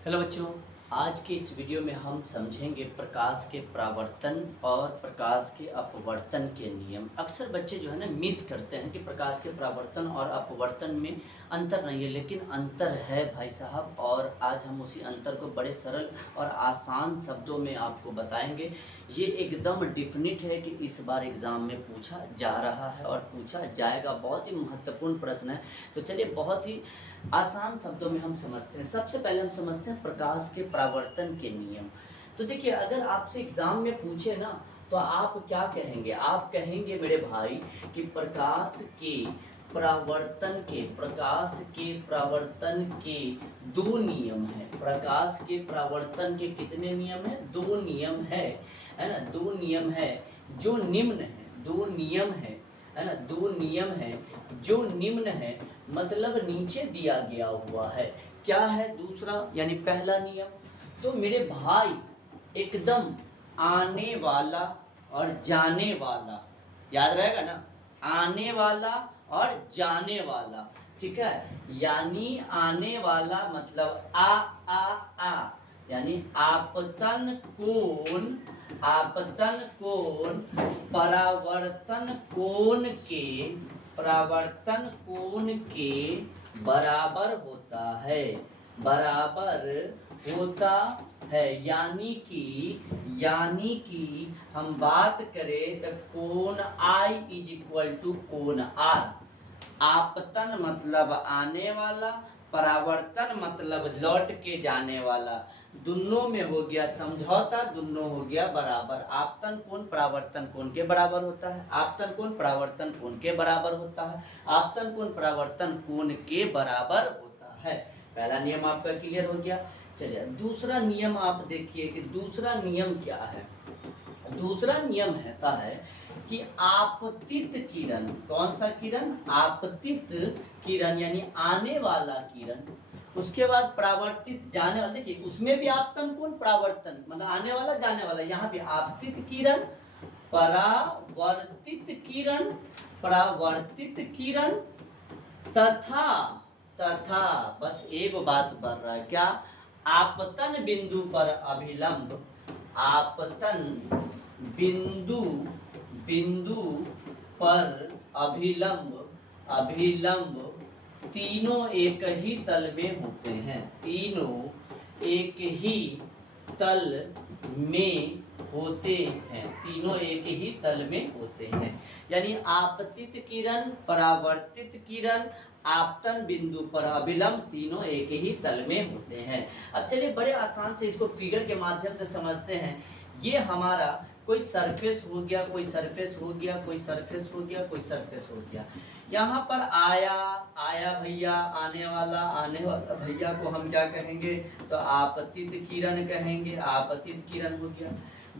Hello बच्चों, आज के इस वीडियो में हम समझेंगे प्रकाश के परावर्तन और प्रकाश के अपवर्तन के नियम। अक्सर बच्चे जो है ना मिस करते हैं कि प्रकाश के परावर्तन और अपवर्तन में अंतर नहीं है, लेकिन अंतर है भाई साहब। और आज हम उसी अंतर को बड़े सरल और आसान शब्दों में आपको बताएंगे। ये एकदम डिफिनिट है कि इस बार एग्ज़ाम में पूछा जा रहा है और पूछा जाएगा। बहुत ही महत्वपूर्ण प्रश्न है। तो चलिए बहुत ही आसान शब्दों में हम समझते हैं। सबसे पहले हम समझते हैं प्रकाश के परावर्तन के नियम। तो देखिए, अगर आपसे एग्जाम में पूछे ना तो आप क्या कहेंगे? आप कहेंगे मेरे भाई कि प्रकाश के परावर्तन के दो नियम हैं। प्रकाश के परावर्तन के कितने नियम हैं? दो नियम है ना। दो नियम है जो निम्न है। दो नियम है ना। दो नियम है जो निम्न है, मतलब नीचे दिया गया हुआ है। क्या है दूसरा यानी पहला नियम? तो मेरे भाई एकदम आने वाला और जाने वाला, याद रहेगा ना, आने वाला और जाने वाला, ठीक है। यानी आने वाला मतलब आ यानी आपतन कोण परावर्तन कोण के बराबर होता है। यानी कि हम बात करें तो कोण I = कोण R। आपतन मतलब आने वाला, परावर्तन मतलब लौट के जाने वाला। दोनों में हो गया समझौता, दोनों हो गया बराबर। आपतन कोण परावर्तन कोण के बराबर होता है। आपतन कोण परावर्तन कोण के बराबर होता है। आपतन कोण परावर्तन कोण के बराबर होता है। पहला नियम आपका क्लियर हो गया। चलिए दूसरा नियम आप देखिए कि दूसरा नियम क्या है। दूसरा नियम कहता है कि आपतित किरण, कौन सा किरण? आपतित किरण यानी आने वाला किरण, उसके बाद परावर्तित जाने वाला। देखिए उसमें भी आपतन कोण परावर्तन मतलब आने वाला जाने वाला, यहाँ भी आपतित किरण परावर्तित किरण तथा बस एक बात बढ़ रहा है, क्या? आपतन बिंदु पर अभिलंब, आपतन बिंदु पर अभिलंब तीनों एक ही तल में होते हैं। तीनों एक ही तल में होते हैं। तीनों एक ही तल में होते हैं। यानी आपतित किरण, परावर्तित किरण, आपतन बिंदु पर अभिलंब तीनों एक ही तल में होते हैं। अब चलिए बड़े आसान से इसको फिगर के माध्यम से समझते हैं। ये हमारा कोई सरफेस हो गया, कोई सरफेस हो गया, कोई सरफेस हो गया, कोई सरफेस हो गया। यहाँ पर आया भैया, आने वाला भैया को हम क्या कहेंगे? तो आपतित किरण कहेंगे। आपतित किरण हो गया।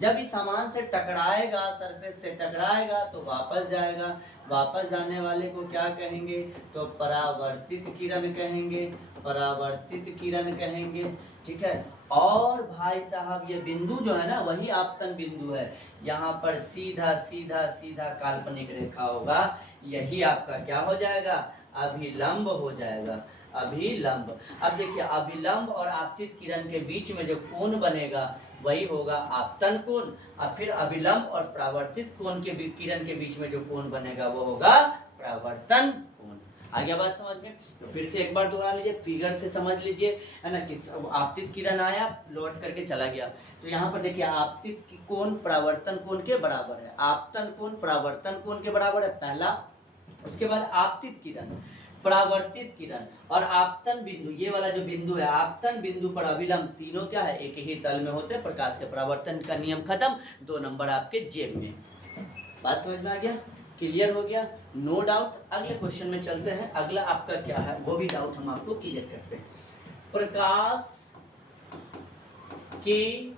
जब इस सामान से टकराएगा, सरफेस से टकराएगा तो वापस जाएगा। वापस जाने वाले को क्या कहेंगे? तो परावर्तित किरण कहेंगे। परावर्तित किरण कहेंगे, ठीक है। और भाई साहब ये बिंदु जो है ना वही आपतन बिंदु है। यहाँ पर सीधा सीधा सीधा काल्पनिक रेखा होगा, यही आपका क्या हो जाएगा? अभिलंब हो जाएगा। अभिलंब। अब देखिए अभिलंब और आपतित किरण के बीच में जो कोण बनेगा वही होगा आपतन कोण, और फिर अभिलंब और परावर्तित कोण के किरण के बीच में जो कोण बनेगा वो होगा परावर्तन कोण। आ गया बात समझ में? तो फिर से एक बार दोहरा लीजिए, फिगर से समझ लीजिए, है ना। कि आपतित किरण आया, लौट करके चला गया, तो यहाँ पर देखिए आपतित कोण परावर्तन कोण के बराबर है। आपतन कोण परावर्तन कोण के बराबर है, पहला। उसके बाद आपतित किरण, परावर्तित किरण और आपतन बिंदु, ये वाला जो बिंदु है आपतन बिंदु पर अभिलंब, तीनों क्या है? एक ही तल में होते हैं। प्रकाश के परावर्तन का नियम खत्म, 2 नंबर आपके जेब में। बात समझ में आ गया? क्लियर हो गया? No doubt. अगले क्वेश्चन में चलते हैं। अगला आपका क्या है वो भी डाउट हम आपको क्लियर करते हैं। प्रकाश के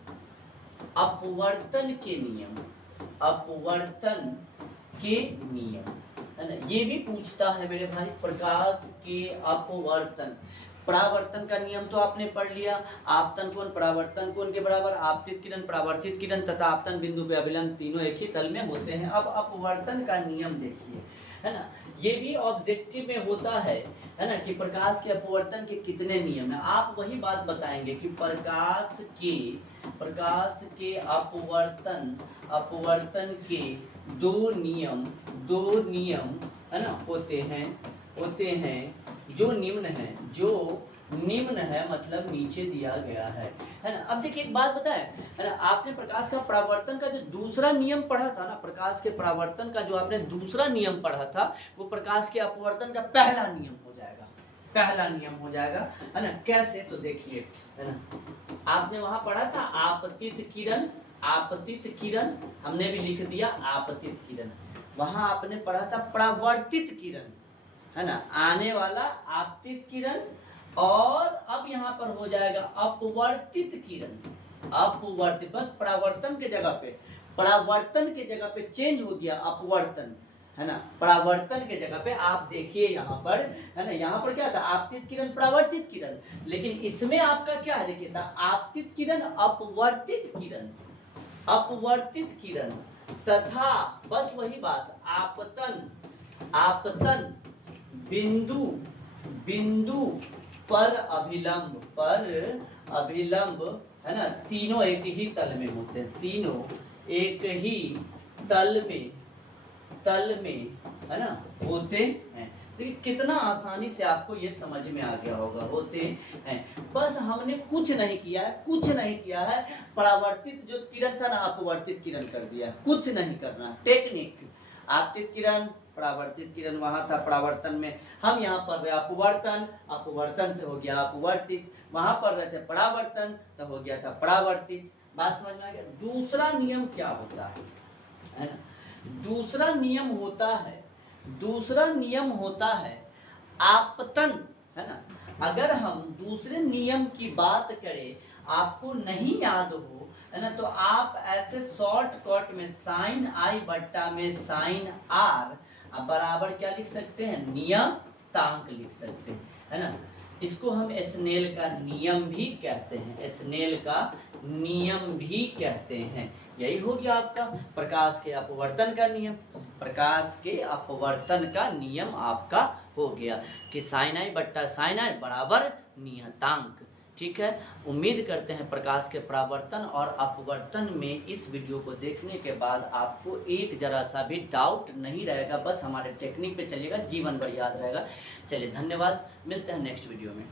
अपवर्तन के नियम, अपवर्तन के नियम, है ना। ये भी पूछता है मेरे भाई। प्रकाश के अपवर्तन, परावर्तन का नियम तो आपने पढ़ लिया। आपतन कोण परावर्तन कोण के बराबर, आपतित किरण परावर्तित किरण तथा आपतन बिंदु पे अभिलंब तीनों एक ही तल में होते हैं। अब अपवर्तन का नियम देखिए, है ना। ये भी ऑब्जेक्टिव में होता है ना, कि प्रकाश के अपवर्तन के कितने नियम हैं। आप वही बात बताएंगे कि प्रकाश के अपवर्तन के दो नियम है ना होते हैं जो निम्न है मतलब नीचे दिया गया है ना। अब देखिए एक बात बताएं, है ना, आपने प्रकाश का परावर्तन का जो दूसरा नियम पढ़ा था ना, प्रकाश के परावर्तन का जो आपने दूसरा नियम पढ़ा था, वो प्रकाश के अपवर्तन का पहला नियम हो जाएगा, है ना। कैसे, तो देखिए, है ना, आपने वहां पढ़ा था आपतित किरण, हमने भी लिख दिया आपतित किरण। वहां आपने पढ़ा था परावर्तित किरण, है ना, आने वाला आपतित किरण, और अब यहाँ पर हो जाएगा अपवर्तित किरण। बस परावर्तन के जगह पे चेंज हो गया अपवर्तन, है ना। परावर्तन के जगह पे आप देखिए यहाँ पर, है ना, यहाँ पर क्या था, आपतित किरण परावर्तित किरण, लेकिन इसमें आपका क्या है, देखिए था आपतित किरण अपवर्तित किरण तथा बस वही बात आपतन बिंदु पर अभिलंब, है ना, तीनों एक ही तल में होते हैं, तल में है ना होते हैं। तो कितना आसानी से आपको ये समझ में आ गया होगा, होते हैं। बस हमने कुछ नहीं किया है, परावर्तित जो किरण था ना अपवर्तित किरण कर दिया, कुछ नहीं करना। टेक्निक, आपतित किरण परावर्तित किरण वहां था परावर्तन में, हम यहाँ पर रहे अपवर्तन से हो गया अपवर्तित, वहां पर रहे थे परावर्तन तो हो गया था परावर्तित। बात समझ में आ गया। दूसरा नियम क्या होता है ना, दूसरा नियम होता है आपतन, है ना। अगर हम दूसरे नियम की बात करें, आपको नहीं याद हो, है ना, तो आप ऐसे शॉर्टकट में साइन आई बट्टा में साइन आर बराबर क्या लिख सकते हैं, नियतांक लिख सकते हैं, है ना। इसको हम स्नेल का नियम भी कहते हैं। यही हो गया आपका प्रकाश के अपवर्तन का नियम आपका हो गया कि साइन आई बट्टा साइन आई बराबर नियतांक। ठीक है, उम्मीद करते हैं प्रकाश के परावर्तन और अपवर्तन में इस वीडियो को देखने के बाद आपको एक जरा सा भी डाउट नहीं रहेगा, बस हमारे टेक्निक पे चलिएगा, जीवन भर याद रहेगा। चलिए धन्यवाद, मिलते हैं नेक्स्ट वीडियो में।